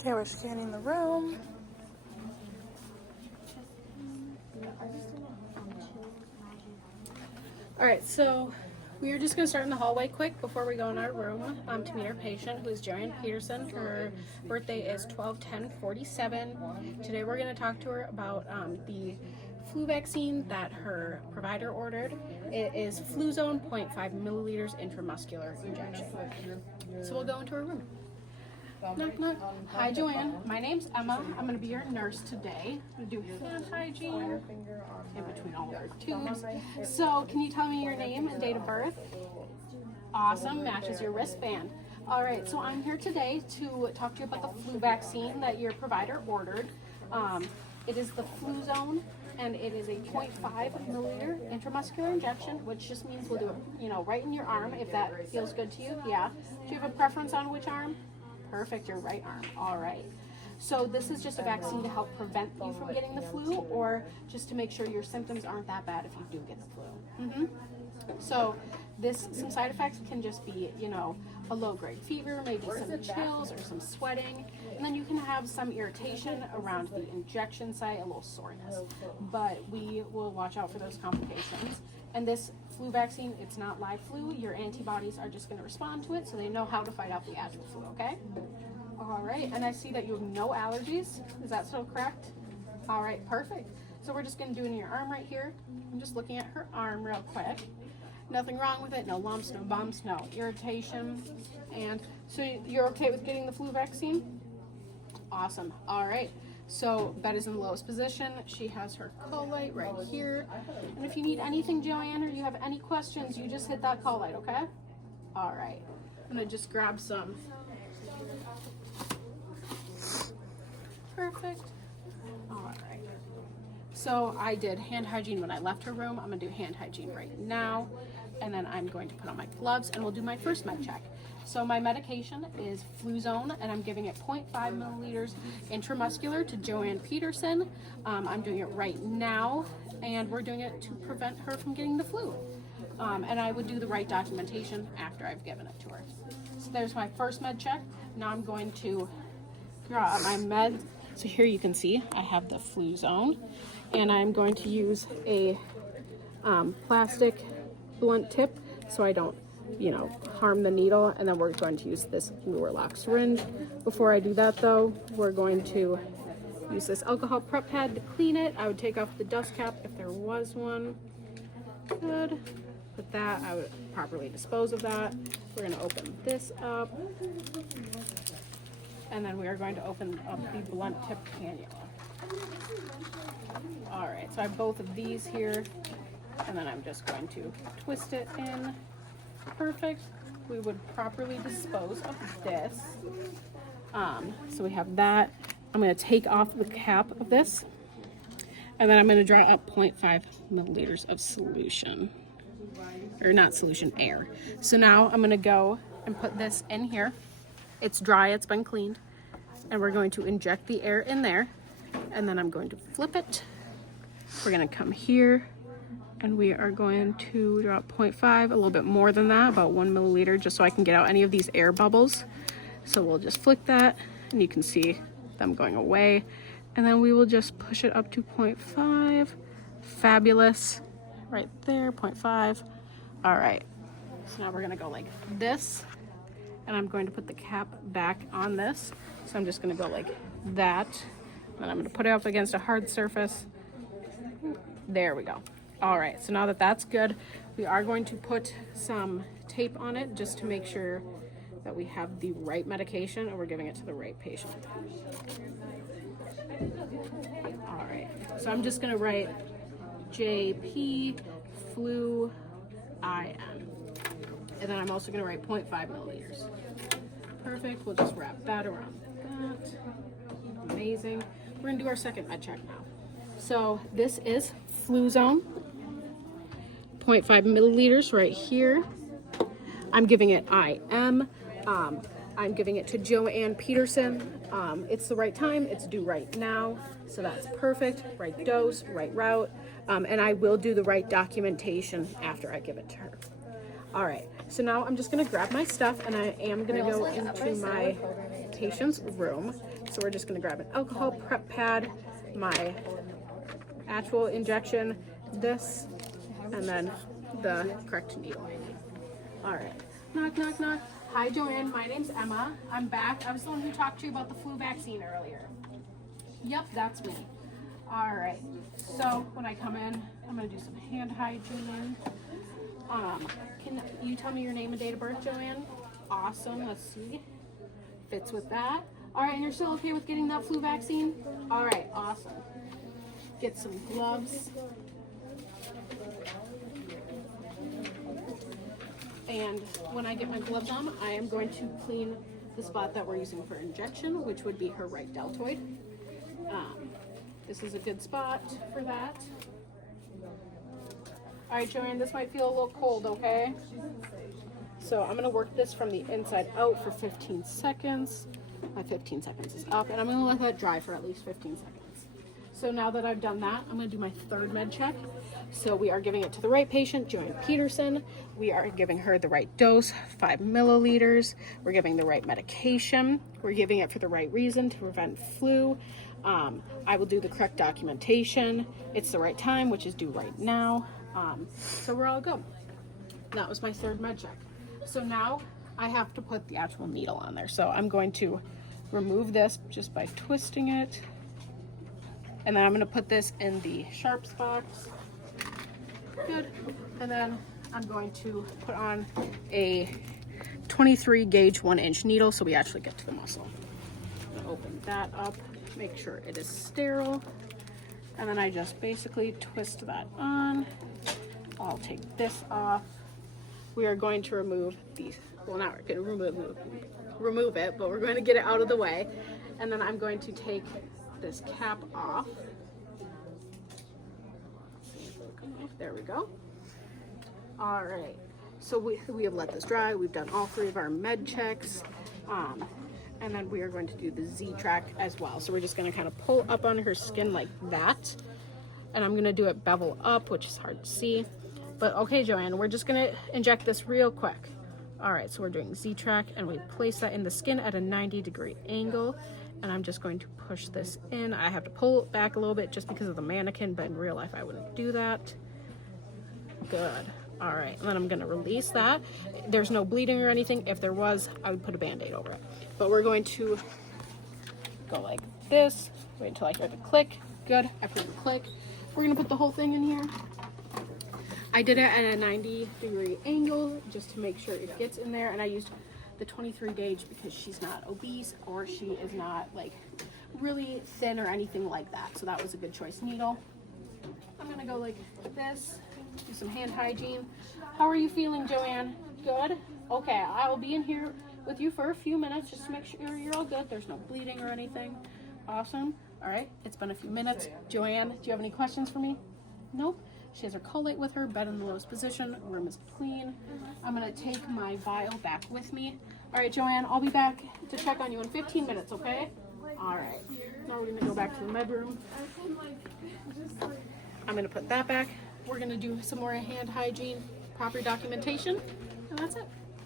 Okay, we're scanning the room. All right, so we are just going to start in the hallway quick before we go in our room to meet our patient, who is Joanne Peterson. Her birthday is 12/10/47. Today we're going to talk to her about the flu vaccine that her provider ordered. It is Fluzone 0.5 milliliters intramuscular injection. So we'll go into her room. Knock, knock. Hi, Joanne. My name's Emma. I'm going to be your nurse today. I'm going to do hand hygiene in between all of our tubes. So, can you tell me your name and date of birth? Awesome. Matches your wristband. All right. So, I'm here today to talk to you about the flu vaccine that your provider ordered. It is the Fluzone, and it is a 0.5 milliliter intramuscular injection, which just means we'll do it, right in your arm if that feels good to you. Yeah. Do you have a preference on which arm? Perfect, your right arm. All right. So this is just a vaccine to help prevent you from getting the flu, or just to make sure your symptoms aren't that bad if you do get the flu. So some side effects can just be, a low-grade fever, maybe some chills or some sweating, and then you can have some irritation around the injection site, a little soreness. But we will watch out for those complications. And this flu vaccine, it's not live flu. Your antibodies are just going to respond to it, so they know how to fight out the actual flu, okay? All right, and I see that you have no allergies. Is that still correct? All right, perfect. So we're just going to do it in your arm right here. I'm just looking at her arm real quick. Nothing wrong with it, no lumps, no bumps, no irritation. And so you're okay with getting the flu vaccine? Awesome. All right. So bed is in the lowest position. She has her call light right here. And if you need anything, Joanne, or you have any questions, you just hit that call light, okay? All right. I'm going to just grab some. Perfect. All right. So I did hand hygiene when I left her room. I'm going to do hand hygiene right now. And then I'm going to put on my gloves and we'll do my first med check. So my medication is Fluzone, and I'm giving it 0.5 milliliters intramuscular to Joanne Peterson. I'm doing it right now, and we're doing it to prevent her from getting the flu. And I would do the right documentation after I've given it to her. So there's my first med check. Now I'm going to draw out my meds. So here you can see I have the Fluzone, and I'm going to use a plastic blunt tip so I don't harm the needle, and then we're going to use this Luerlock syringe. Before I do that though, we're going to use this alcohol prep pad to clean it. I would take off the dust cap if there was one. Good. With that, I would properly dispose of that. We're going to open this up, and then we are going to open up the blunt tip cannula. All right, so I have both of these here, and then I'm just going to twist it in. Perfect. We would properly dispose of this. So we have that. I'm going to take off the cap of this, and then I'm going to dry up 0.5 milliliters of solution, or not solution, air. So now I'm going to go and put this in here. It's dry, it's been cleaned, and we're going to inject the air in there, and then I'm going to flip it. We're going to come here, and we are going to drop 0.5, a little bit more than that, about 1 milliliter, just so I can get out any of these air bubbles. So we'll just flick that, and you can see them going away. And then we will just push it up to 0.5. Fabulous. Right there, 0.5. All right. So now we're gonna go like this, and I'm going to put the cap back on this. So I'm just gonna go like that. And I'm gonna put it up against a hard surface. There we go. All right, so now that that's good, we are going to put some tape on it just to make sure that we have the right medication and we're giving it to the right patient. All right, so I'm just gonna write JP Flu IM. And then I'm also gonna write 0.5 milliliters. Perfect, we'll just wrap that around that. Amazing. We're gonna do our second med check now. So this is Fluzone, 0.5 milliliters right here. I'm giving it IM. I'm giving it to Joanne Peterson. It's the right time, it's due right now. So that's perfect, right dose, right route. And I will do the right documentation after I give it to her. All right, so now I'm just gonna grab my stuff, and I am gonna go into my patient's room. So we're just gonna grab an alcohol prep pad, my actual injection, this, and then the correct needle. All right, knock, knock, knock. Hi, Joanne, my name's Emma. I'm back. I was the one who talked to you about the flu vaccine earlier. Yep, that's me. All right, so when I come in, I'm gonna do some hand hygiene. Can you tell me your name and date of birth, Joanne? Awesome, let's see. Fits with that. All right, and you're still okay with getting that flu vaccine? All right, awesome. Get some gloves. And when I get my gloves on, I am going to clean the spot that we're using for injection, which would be her right deltoid. This is a good spot for that. All right, Joanne, this might feel a little cold, okay? So I'm gonna work this from the inside out for 15 seconds. My 15 seconds is up, and I'm gonna let that dry for at least 15 seconds. So now that I've done that, I'm gonna do my third med check. So we are giving it to the right patient, Joanne Peterson. We are giving her the right dose, 5 milliliters. We're giving the right medication. We're giving it for the right reason, to prevent flu. I will do the correct documentation. It's the right time, which is due right now. So we're all good. That was my third med check. So now I have to put the actual needle on there. So I'm going to remove this just by twisting it. And then I'm going to put this in the sharps box. Good. And then I'm going to put on a 23 gauge 1-inch needle so we actually get to the muscle. I'm going to open that up, make sure it is sterile. And then I just basically twist that on. I'll take this off. We are going to remove these. Well, not we're going to remove it, but we're going to get it out of the way. And then I'm going to take this cap off. There we go. All right. So we have let this dry. We've done all 3 of our med checks. And then we are going to do the Z-Track as well. So we're just going to kind of pull up on her skin like that. And I'm going to do it bevel up, which is hard to see. But okay, Joanne, we're just going to inject this real quick. All right, so we're doing Z-Track, and we place that in the skin at a 90-degree angle. And I'm just going to push this in. I have to pull it back a little bit just because of the mannequin, but in real life I wouldn't do that. Good. All right, and then I'm going to release that. There's no bleeding or anything. If there was, I would put a Band-Aid over it. But we're going to go like this. Wait until I hear the click. Good. After the click, we're going to put the whole thing in here. I did it at a 90-degree angle just to make sure it gets in there, and I used the 23 gauge because she's not obese or she is not like really thin or anything like that. So that was a good choice needle. I'm going to go like this. Do some hand hygiene. How are you feeling, Joanne? Good? Okay, I will be in here with you for a few minutes just to make sure you're all good. There's no bleeding or anything. Awesome. All right, it's been a few minutes. Joanne, do you have any questions for me? Nope. She has her collate with her, bed in the lowest position, room is clean. I'm gonna take my vial back with me. All right, Joanne, I'll be back to check on you in 15 minutes, okay? All right, now we're gonna go back to the med room. I'm gonna put that back. We're gonna do some more hand hygiene, proper documentation, and that's it.